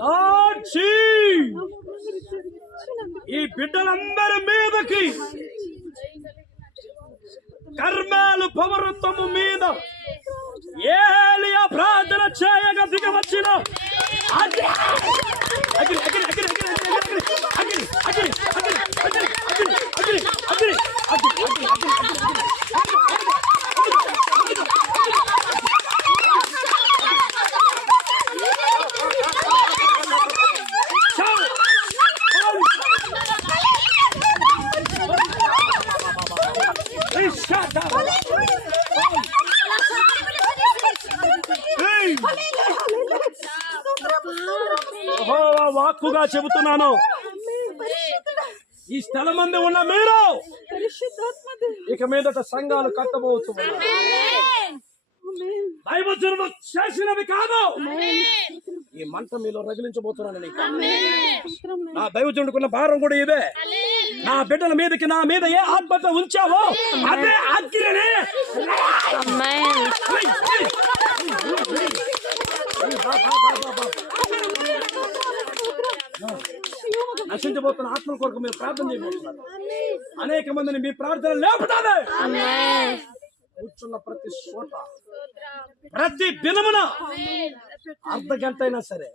లార్డ్జీ ఈ బిడ్డలందరి మీదకి కర్మేలు పర్వతము మీద ఏలియా ప్రార్థన చేయగా దిగవచ్చిన అగ్ని అగ్ని అగ్ని అగ్ని అగ్ని అగ్ని అగ్ని అగ్ని అగ్ని అగ్ని అగ్ని అగ్ని అగ్ని అగ్ని వాక్కుగా చెబుతున్నాను, ఈ స్థలం మంది ఉన్న మీరు ఇక మీదట సంఘాలు కట్టబోతున్నారు. దైవజనులు చేసినవి కాదు, ఈ మంట మీలో రగిలించబోతున్నాను. నీకు నా దైవజనుడుకున్న భారం కూడా ఇదే. నా బిడ్డల మీదకి నా మీద ఏ ఆత్మత ఉంచావో అదే అగ్నిని నశించబోతున్న ఆత్మల కొరకు మీరు ప్రార్థన చేయబోతున్నారు. అనేక మందిని మీ ప్రార్థన లేపుతానే కూర్చున్న ప్రతి చోట ప్రతి దినమున అర్ధ గంట అయినా సరే